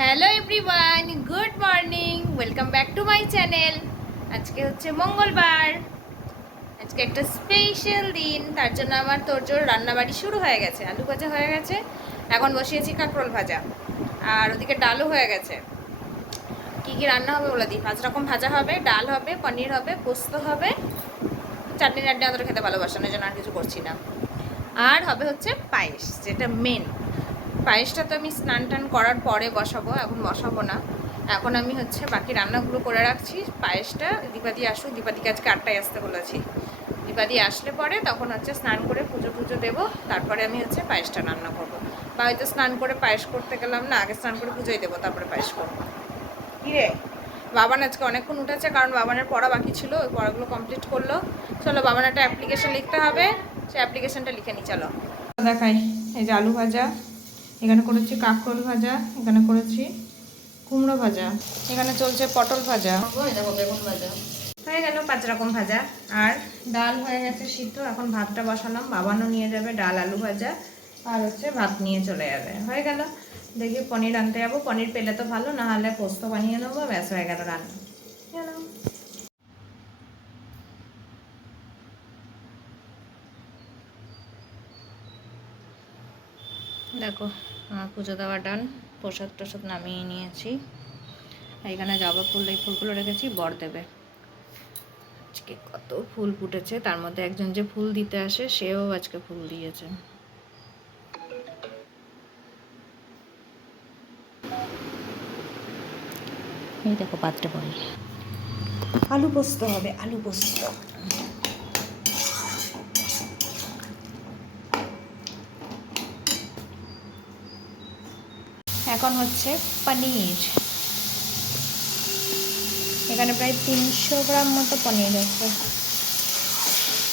Hello everyone good morning welcome back to my channel আজকে হচ্ছে মঙ্গলবার। আজকে একটা স্পেশাল দিন। তার জন্য আমার তোরজোর রান্নাবাড়ি শুরু হয়ে গেছে। আলু ভাজা হয়ে গেছে। এখন বসিয়েছি কাঁকরোল ভাজা। আর ওদিকে ডালও হয়ে গেছে। কি কি রান্না হবে বলে দিই পাঁচ রকম ভাজা হবে, ডাল হবে, পনির হবে, পোস্ত হবে। চাটনি চাটনি অতটা খেতে ভালোবাসানোর জন্য আর কিছু করছি না। আর হবে হচ্ছে পায়েস, যেটা মেন পায়েসটা তো আমি স্নান টান করার পরে বসাবো, এখন বসাবো না। এখন আমি হচ্ছে বাকি রান্নাগুলো করে রাখছি। পায়েসটা দীপাদি আসুক, দীপাদিকে আজকে আটটায় আসতে বলেছি। দীপাদি আসলে পরে তখন হচ্ছে স্নান করে পুজো টুজো দেবো, তারপরে আমি হচ্ছে পায়েসটা রান্না করব। বা হয়তো স্নান করে পায়েস করতে গেলাম না, আগে স্নান করে পুজোই দেবো, তারপরে পায়েস করব। কী রে? বাবান আজকে অনেকক্ষণ উঠেছে, কারণ বাবানের পড়া বাকি ছিল, ওই পড়াগুলো কমপ্লিট করল। চলো বাবান একটা অ্যাপ্লিকেশন লিখতে হবে সেই অ্যাপ্লিকেশনটা লিখে নি চলো দেখাই, এই যে আলু ভাজা। এখানে করেছি কাঁকরোল ভাজা, এখানে করেছি কুমড়ো ভাজা, এখানে চলছে পটল ভাজা। বেগুন ভাজা হয়ে গেল পাঁচ রকম ভাজা। আর ডাল হয়ে গেছে সিদ্ধ, এখন ভাতটা বসালাম। বাবানও নিয়ে যাবে ডাল আলু ভাজা, আর হচ্ছে ভাত নিয়ে চলে যাবে। হয়ে গেল। দেখি পনির আনতে যাব। পনির পেলে তো ভালো, না হলে পোস্ত বানিয়ে নেব, ব্যাস হয়ে গেল রান্না। দেখো আমার পুজো দেওয়া ডান প্রসাদ টসাদ নামিয়ে নিয়েছি। এখানে জবা ফুল এই ফুলগুলো রেখেছি বর দেবে। আজকে কত ফুল ফুটেছে তার মধ্যে একজন যে ফুল দিতে আসে সেও আজকে ফুল দিয়েছে। এই দেখো পাত্রে পড়ে আলু পোস্ত হবে আলু পোস্ত। এখন হচ্ছে পনির। এখানে প্রায় তিনশো গ্রাম মতো পনির আছে।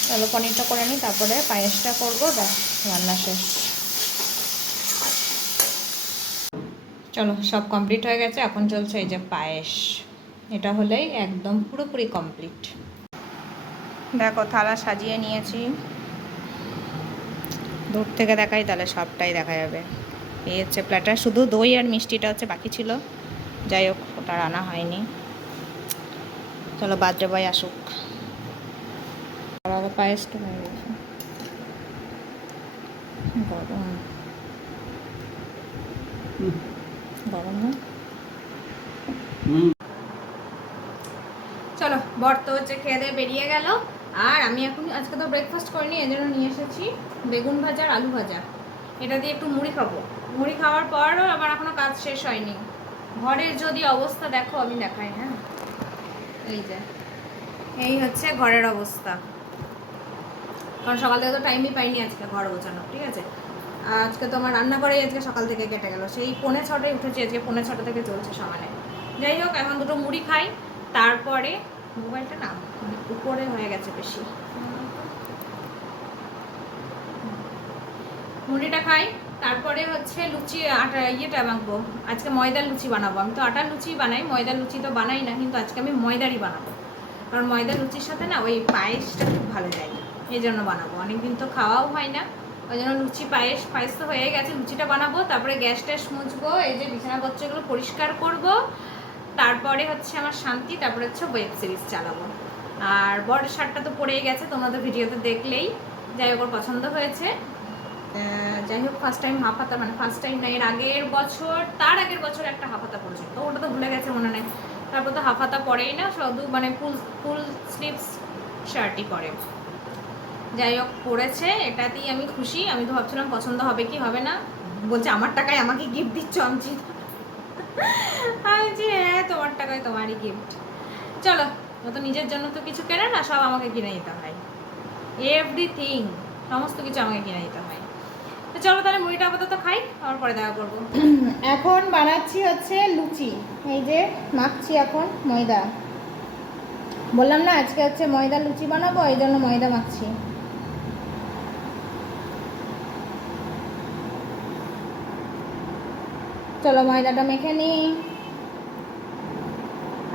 চলো পনিরটা করে নিই তারপরে পায়েসটা করব, ব্যাস, রান্না শেষ। চলো, সব কমপ্লিট হয়ে গেছে, এখন চলছে এই যে পায়েস। এটা হলেই একদম পুরোপুরি কমপ্লিট দেখো, থালা সাজিয়ে নিয়েছি। দূর থেকে দেখাই, তাহলে সবটাই দেখা যাবে। এই হচ্ছে প্ল্যাটার। শুধু দই আর মিষ্টিটা হচ্ছে বাকি ছিল। যাই হোক ওটা রান্না হয়নি। চলো বার্থডে বয় আসুক। পায়েসটা হয়ে গেছে। গরম। গরম না? চলো বর তো হচ্ছে খেয়ে দিয়ে বেরিয়ে গেল। আর আমি এখন আজকে তো ব্রেকফাস্ট করিনি এই জন্য নিয়ে এসেছি বেগুন ভাজা আর আলু ভাজা। এটা দিয়ে একটু মুড়ি খাব। মুড়ি খাওয়ার পরও আমার এখনও কাজ শেষ হয়নি। ঘরের যদি অবস্থা দেখো, আমি দেখাই হ্যাঁ? এই যে, এই হচ্ছে ঘরের অবস্থা। কারণ সকাল থেকে তো টাইমই পাইনি আজকে ঘর গোছানো ঠিক আছে? আজকে তো আমার রান্না করেই আজকে সকাল থেকে কেটে গেল। সেই পৌনে ছটায় উঠেছি, আজকে পৌনে ছটা থেকে চলছে সমানে। যাই হোক, এখন দুটো মুড়ি খাই, তারপরে মোবাইলটা না, উপরে হয়ে গেছে বেশি। মুড়িটা খাই তারপরে হচ্ছে লুচি, আটা ইয়েটা মাখবো আজকে ময়দার লুচি বানাবো। আমি তো আটার লুচি বানাই, ময়দার লুচি তো বানাই না, কিন্তু আজকে আমি ময়দারই বানাবো। কারণ ময়দার লুচির সাথে না ওই পায়েসটা খুব ভালো যায়। এই জন্য বানাবো। অনেকদিন তো খাওয়াও হয় না। ওই জন্য লুচি, পায়েস পায়েস তো হয়ে গেছে, লুচিটা বানাবো। তারপরে গ্যাস ট্যাস মুছবো, এই যে বিছানাপত্রগুলো পরিষ্কার করব। তারপরে হচ্ছে আমার শান্তি, তারপরে হচ্ছে ওয়েব সিরিজ চালাবো। আর বড় শার্টটা তো পড়েই গেছে তোমাদের ভিডিওতে দেখলেই। যাই ওর পছন্দ হয়েছে। যাই হোক ফার্স্ট টাইম হাফ হাতা মানে ফার্স্ট টাইম না এর আগের বছর তার আগের বছর একটা হাফ হাতা পড়েছিল তো ওটা তো ভুলে গেছে মনে নেই। তারপর তো হাফ হাতা পরেই না শুধু মানে ফুল ফুল স্লিভস শার্টই পরে। যাই হোক পড়েছে এটাতেই আমি খুশি। আমি তো ভাবছিলাম পছন্দ হবে কি হবে না। বলছে আমার টাকায় আমাকে গিফট দিচ্ছ আমি বলছি, হ্যাঁ তোমার টাকায় তোমারই গিফট চলো ও তো নিজের জন্য তো কিছু কেনে না সব আমাকে কিনে দিতে হয়। এভরিথিং সমস্ত কিছু আমাকে কিনে দিতে হয়। তো চলো তাহলে মুড়িটা আপাতত খাই আমার পরে দেখা করব। এখন বানাচ্ছি হচ্ছে লুচি এই যে মাখছি এখন ময়দা। বললাম না আজকে হচ্ছে ময়দা লুচি বানাবো এই জন্য ময়দা মাখছি। চলো ময়দাটা মেখে নিই।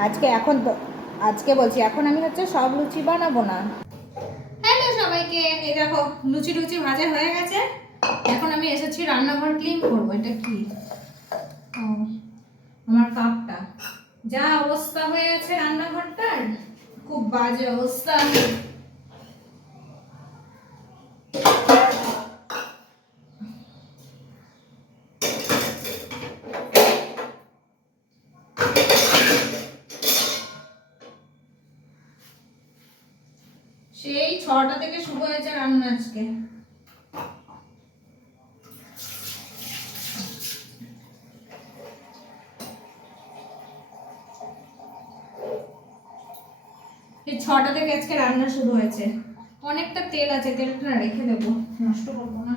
আজকে এখন তো আজকে বলছি এখন আমি হচ্ছে সব লুচি বানাবো না। হ্যালো সবাইকে এই দেখো লুচি লুচি ভাজা হয়ে গেছে। এখন আমি এসেছি রান্নাঘর ক্লিন করব, এটা কি? আমার কাপটা। যা অবস্থা হয়ে আছে রান্নাঘরটার, খুব বাজে অবস্থা। সেই ছটা থেকে শুরু হয়েছে রান্না আজকে। এই থেকে আজকে রান্না শুরু হয়েছে। অনেকটা তেল আছে, তেলটা রেখে দেবো। নষ্ট করব না।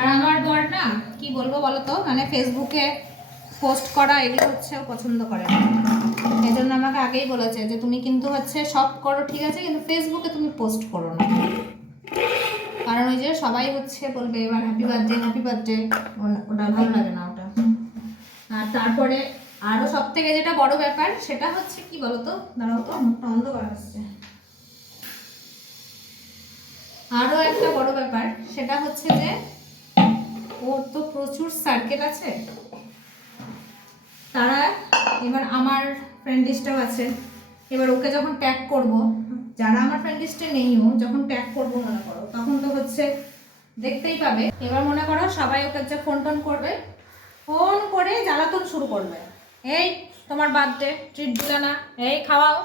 আর আমার বর না, কি বলব বলো তো মানে ফেসবুকে পোস্ট করা এগুলো হচ্ছে পছন্দ করে এই জন্য আমাকে আগেই বলেছে যে, তুমি কিন্তু হচ্ছে সব করো, ঠিক আছে? কিন্তু ফেসবুকে তুমি পোস্ট করো না। কারণ ওই যে সবাই হচ্ছে বলবে এবার হ্যাপি বার্থডে হ্যাপি বার্থডে ওটা ভালো লাগে না ওটা। আর তারপরে আরও সব থেকে যেটা বড় ব্যাপার, সেটা হচ্ছে কি বলতো? দাঁড়াও তো, অন্ধকার আসছে। আরও একটা বড় ব্যাপার, সেটা হচ্ছে যে ওর তো প্রচুর সার্কেল আছে। তারা এবার আমার ফ্রেন্ড লিস্টটাও আছে। এবার ওকে যখন ট্যাগ করব যারা আমার ফ্রেন্ড লিস্টে নেইও যখন ট্যাগ করব মনে করো, তখন তো হচ্ছে দেখতেই পাবে। এবার মনে করো সবাই ওকে হচ্ছে ফোন টোন করবে। ফোন করে জ্বালাতন শুরু করবে। এই, তোমার বার্থডে ট্রিট দিলে না। এই, খাওয়াও।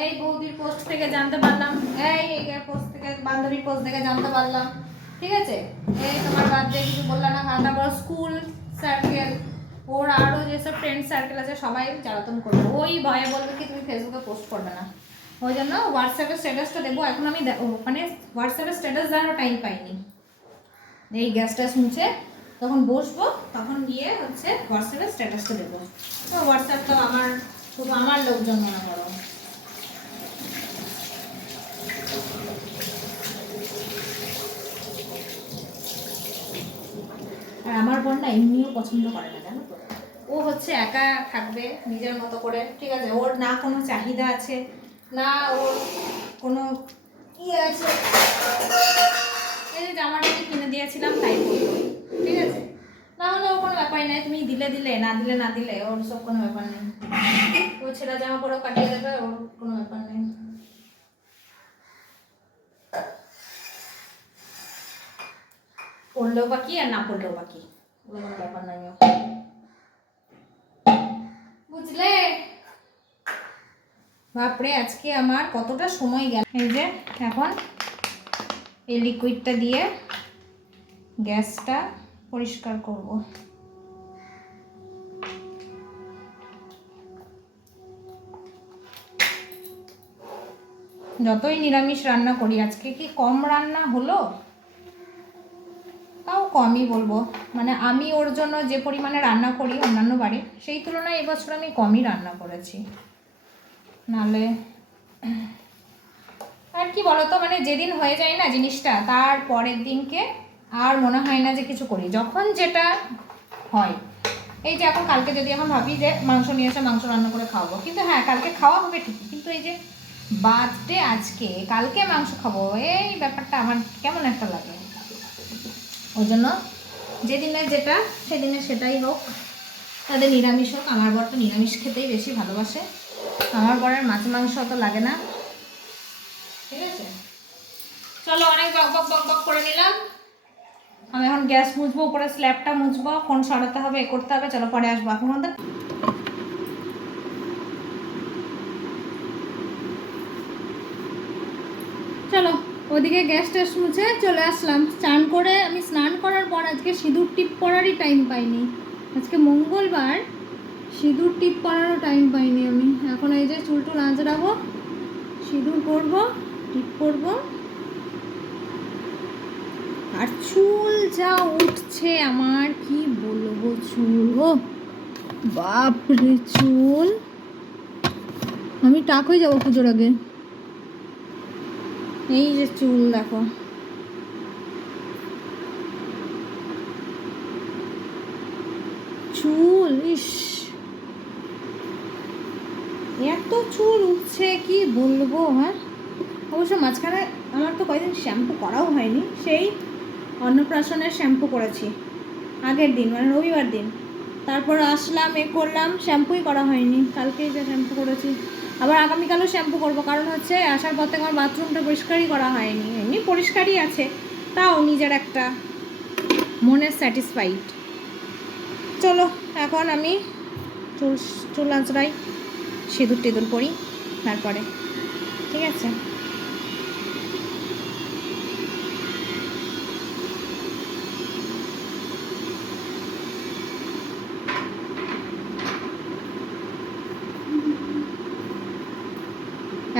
এই, বৌদির পোস্ট থেকে জানতে পারলাম। এই পোস্ট থেকে, বান্ধবীর পোস্ট থেকে জানতে পারলাম। ঠিক আছে? এই, তোমার বার্থডে কিছু বললে না। খাওয়া তারপর স্কুল সার্কেল ওর আরও যেসব ফ্রেন্ড সার্কেল আছে, সবাই জ্বালাতন করবে। ওই ভয়ে বলবে কি, তুমি ফেসবুকে পোস্ট করবে না। ওই জন্য হোয়াটসঅ্যাপের স্ট্যাটাসটা দেবো। এখন আমি দে- ও, মানে হোয়াটসঅ্যাপে স্ট্যাটাস দেওয়ারও টাইম পাইনি। এই গ্যাসটা শুনছে তখন বসবো তখন গিয়ে হচ্ছে হোয়াটসঅ্যাপের স্ট্যাটাসটা দেবো। তো হোয়াটসঅ্যাপ তো আমার শুধু আমার লোকজন মনে করো। আর আমার বোন না এমনিও পছন্দ করে না জানো তো? ও হচ্ছে একা থাকবে নিজের মতো করে ঠিক আছে? ওর না কোনো চাহিদা আছে না ওর কোনো ইয়ে আছে? এই যে জামাটা কিনে দিয়েছিলাম, তাই ঠিক আছে? না হলে ও কোনো ব্যাপারই নাই, তুমি দিলে দিলে, না দিলে না দিলে, ওর সব কোনো ব্যাপার নেই। ও ছেঁড়া জামা পরেও কাটিয়ে দেবে, ওর কোনো ব্যাপার নেই। পড়লেও বাকি আর না পড়লেও বাকি ওগুলো কোনো ব্যাপার নাই ওর। বুঝলে? বাপরে, আজকে আমার কতটা সময় গেল। এই যে, এখন এই লিকুইডটা দিয়ে গ্যাসটা পরিষ্কার করব। যতই নিরামিষ রান্না করি, আজকে কি কম রান্না হলো? তাও কমই বলব। মানে আমি ওর জন্য যে পরিমাণে রান্না করি অন্যান্য বাড়ি সেই তুলনায় এবছর আমি কমই রান্না করেছি। নালে। আর কি বলতো মানে যেদিন হয়ে যায় না জিনিসটা, তার পরের দিনকে আর মনে হয় না যে কিছু করি। যখন যেটা হয়। এই যে এখন কালকে যদি এখন ভাবি যে মাংস নিয়ে এসে মাংস রান্না করে খাওয়াবো, কিন্তু হ্যাঁ কালকে খাওয়া হবে ঠিকই, কিন্তু এই যে বার্থডে আজকে, কালকে মাংস খাব, এই ব্যাপারটা আমার কেমন একটা লাগে। ওই জন্য যেদিনে যেটা, সেদিনে সেটাই হোক। তাদের নিরামিষ হোক, আমার বর তো নিরামিষ খেতেই বেশি ভালোবাসে। আমার বরের মাছ মাংস অত লাগে না। ঠিক আছে? চলো অনেক বক বক বক বক করে নিলাম। আমি এখন গ্যাস মুছবো, উপরে স্ল্যাবটা মুছবো, ফোন সরাতে হবে, এ করতে হবে, চলো পরে আসব। এখন আমাদের চলো, ওদিকে গ্যাস ট্যাস মুছে চলে আসলাম। স্নান করে আমি স্নান করার পর আজকে সিঁদুর টিপ পরারই টাইম পাইনি। আজকে মঙ্গলবার। সিঁদুর টিপ পরারও টাইম পাইনি আমি। এখন এই যে চুল টুল আঁচড়াবো, সিঁদুর করব টিপ করব আর চুল যা উঠছে আমার, কি বলব চুল, ও বাপরে চুল। আমি টাক হয়ে যাব পুজোর আগে। এই যে চুল, দেখো। চুল, ইস এত চুল উঠছে, কি বলব হ্যাঁ? অবশ্য মাঝখানে আমার তো কয়েকদিন শ্যাম্পু করাও হয়নি, সেই অন্নপ্রাশনের শ্যাম্পু করেছি, আগের দিন মানে রবিবার দিন। তারপর আসলাম, এ করলাম শ্যাম্পুই করা হয়নি, কালকেই যে শ্যাম্পু করেছি। আবার আগামীকালও শ্যাম্পু করব, কারণ হচ্ছে আসার পর থেকে আমার বাথরুমটা পরিষ্কারই করা হয়নি, এমনি পরিষ্কারই আছে, তাও নিজের একটা মনের স্যাটিসফাইড চলো, এখন আমি চুল চুল আঁচড়াই। সিঁদুর টিঁদুর করি তারপরে। ঠিক আছে?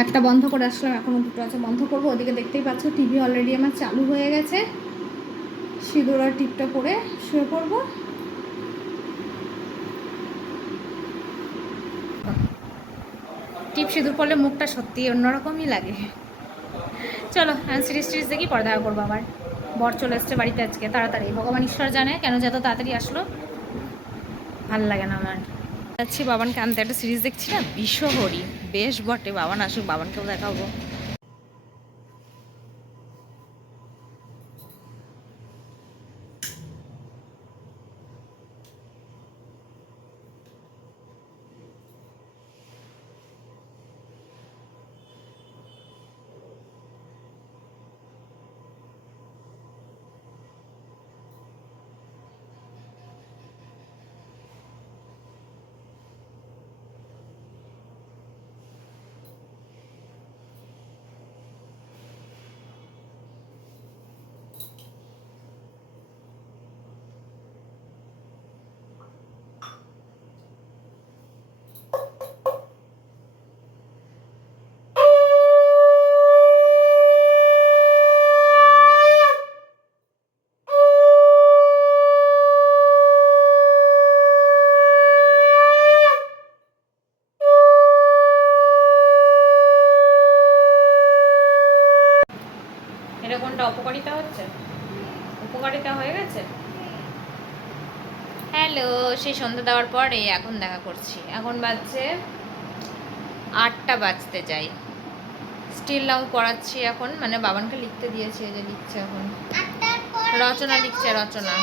একটা বন্ধ করে আসলাম এখনও দুটো আছে। বন্ধ করব, ওদিকে দেখতেই পাচ্ছ, টিভি অলরেডি আমার চালু হয়ে গেছে। সিঁদুর আর টিপটা পরে শুয়ে পড়ব। সিঁদুর পড়লে মুখটা সত্যি অন্যরকমই লাগে। চলো সিরিজ সিরিজ দেখি, পরে দেখা করব আবার। বর চলে এসছে বাড়িতে আজকে, তাড়াতাড়ি। ভগবান ঈশ্বর জানে, কেন যে এত তাড়াতাড়ি আসলো। ভালো লাগে না আমার। যাচ্ছি বাবানকে আনতে, একটা সিরিজ দেখছি না? বিশ্বহরি। বেশ বটে, বাবান আসুক, বাবানকেও দেখাবো। এটা কোনটা অপকারিতা হচ্ছে? উপকারিতা হয়ে গেছে? হ্যালো সেই সন্ধ্যা দেওয়ার পর এই এখন দেখা করছি। এখন বাজছে আটটা বাজতে যাই। স্টিল নাও পড়াচ্ছি এখন মানে বাবানকে লিখতে দিয়েছি যে লিখছে এখন। রচনা লিখছে রচনা।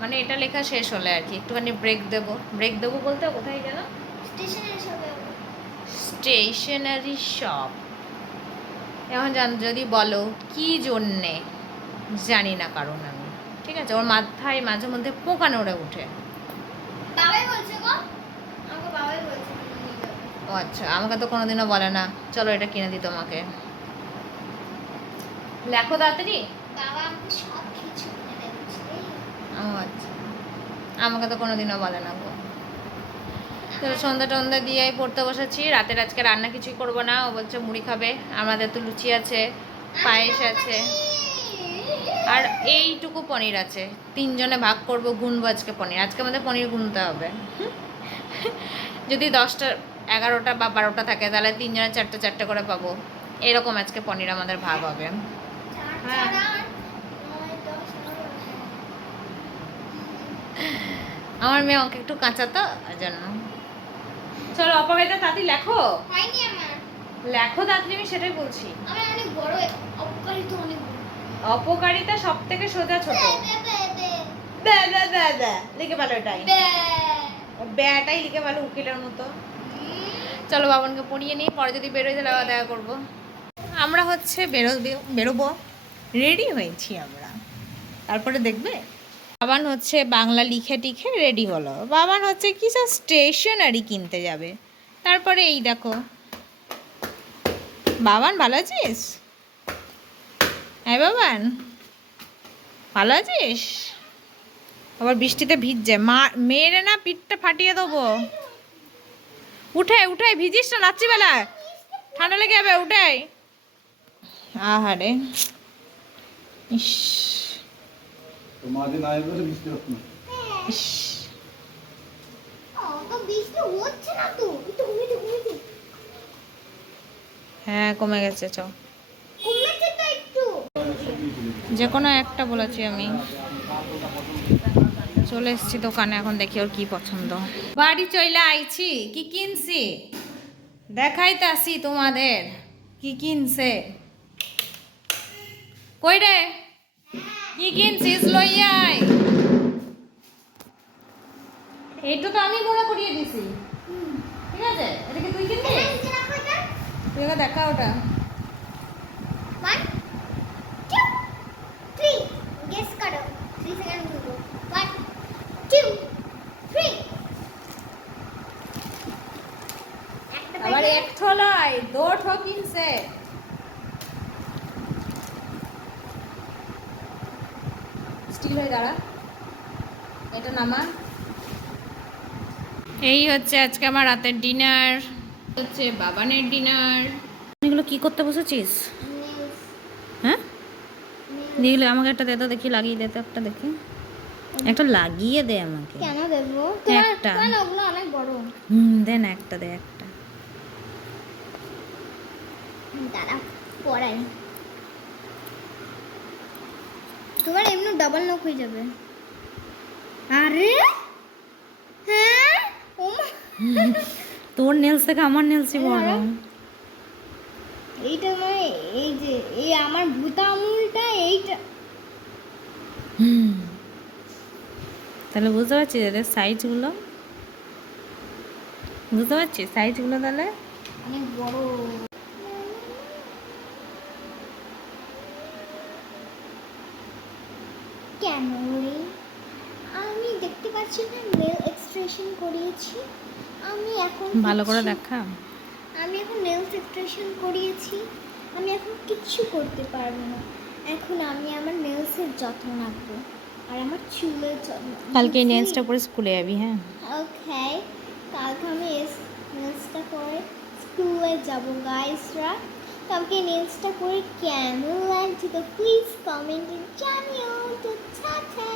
মানে এটা লেখা শেষ হলে আর কি একটুখানি ব্রেক দেবো। ব্রেক দেবো বলতে কোথায় যেন? স্টেশনারি শপ এখন জান যদি বলো কি জন্যে? জানি না কারণ আমি। ঠিক আছে? ওর মাথায় মাঝে মধ্যে পোকা নড়ে উঠে। ও আচ্ছা আমাকে তো কোনোদিনও বলে না। চলো এটা কিনে দিই তোমাকে। লেখো তাড়াতাড়ি? ও আচ্ছা। আমাকে তো কোনোদিনও বলে না গো। সন্ধ্যা টন্ধা দিয়ে পড়তে বসেছি। রাতের আজকে রান্না কিছুই করব না। ও বলছে, মুড়ি খাবে। আমাদের তো লুচি আছে, পায়েস আছে। আর এইটুকু পনির আছে। তিনজনে ভাগ করব গুনবো আজকে পনির। আজকে আমাদের পনির গুনতে হবে। যদি দশটা, এগারোটা বা বারোটা থাকে, তাহলে তিনজনে চারটে চারটে করে পাবো। এরকম আজকে পনির আমাদের ভাগ হবে। হ্যাঁ। আমার মেয়ে অঙ্ক একটু কাঁচা তো জন্য। চলো অপকারিতা তাঁতি লেখো? হয়নি আমার। লেখো তাঁতি আমি সেটাই বলছি। আমার অনেক বড় অপকারিত অনেক বড়। অপকারিতা সব থেকে সোজা ছোট। বে, বে, বে, বে। ব্যা, ব্যা, ব্যা, ব্যা। লিখে ভালো এটাই। বে। ব্যাটাই লিখে ভালো উকিলের মতো। চলো বাবনকে পড়িয়ে নিই পরে যদি বেরোয় তাহলে আবার দেখা করব। আমরা হচ্ছে বেরোবে বেরোবো। রেডি হয়েছি আমরা। তারপরে দেখবে বাবান হচ্ছে বাংলা লিখে টিখে রেডি হলো বাবান হচ্ছে কি সব স্টেশনারি কিনতে যাবে। তারপরে এই দেখো। বাবান, ভালো আছিস? হ্যাঁ বাবান, ভালো আছিস? আবার বৃষ্টিতে ভিজছে। মা, মেয়েরে না পিঠটা ফাটিয়ে দেবো। উঠে উঠে, ভিজিস না রাত্রিবেলায়। ঠান্ডা লেগে যাবে, উঠে। আহারে, ইস। তোমাদের আয় বলে বৃষ্টি হচ্ছে না। তো বৃষ্টি হচ্ছে না কমেছে হ্যাঁ কমে গেছে চ। যে কোনো একটা। বলেছি আমি। চলে এসেছি দোকানে এখন দেখি ওর কি পছন্দ। বাড়ি চলে আইছি কি কিনছি? দেখাইতে আসি তোমাদের কি কিনছে। কই রে? কি কিনছিস লইয়াই এইটা তো আমি বড় করিয়ে দিছি। ঠিক আছে? এটা কি তুই কিনবি তুই এবার দেখা ওটা। আবার এক ঠোলাই দো ঠো কিনছে স্টিল হয়ে দাঁড়া। এটা নামা এই হচ্ছে আজকে আমার রাতের ডিনার। হচ্ছে বাবানের ডিনার। এগুলো কি করতে বসেছিস? হ্যাঁ। এগুলো আমাকে একটা দে তো দেখি লাগিয়ে দে তো একটা দেখি। একটা লাগিয়ে দে আমাকে। কেন দেবো? একটা। ওগুলো অনেক বড়। হুম দে না একটা দে একটা। দাঁড়া পড়াই তোমার এমনি ডাবল নক হয়ে যাবে। আরে? হ্যাঁ? তোর নেলস থেকে আমার নেলসই বড় হ্যাঁ। এইটা মানে এই যে এই আমার ভূতা আঙুলটা এইটা। তাহলে বুঝতে পারছিস এদের সাইজগুলো বুঝতে পারছিস সাইজগুলো তাহলে? অনেক বড়। কেন রে? আমি দেখতে পাচ্ছি না নেল এক্সট্রেশন করিয়েছি। আমি এখন ভালো করে দেখা। আমি এখন নেলস এক্সট্রেশন করিয়েছি। আমি এখন কিচ্ছু করতে পারব না। এখন আমি আমার নেলসের যত্ন রাখব। আর আমার চুলের যত্ন কালকে নেলসটা পরে স্কুলে যাবি হ্যাঁ? ওকে কালকে আমি নেলসটা পরে স্কুলে যাব গাইসরা কালকে নেলসটা করে কেমন লাগছে তো প্লিজ কমেন্টে জানিও তো টাটা।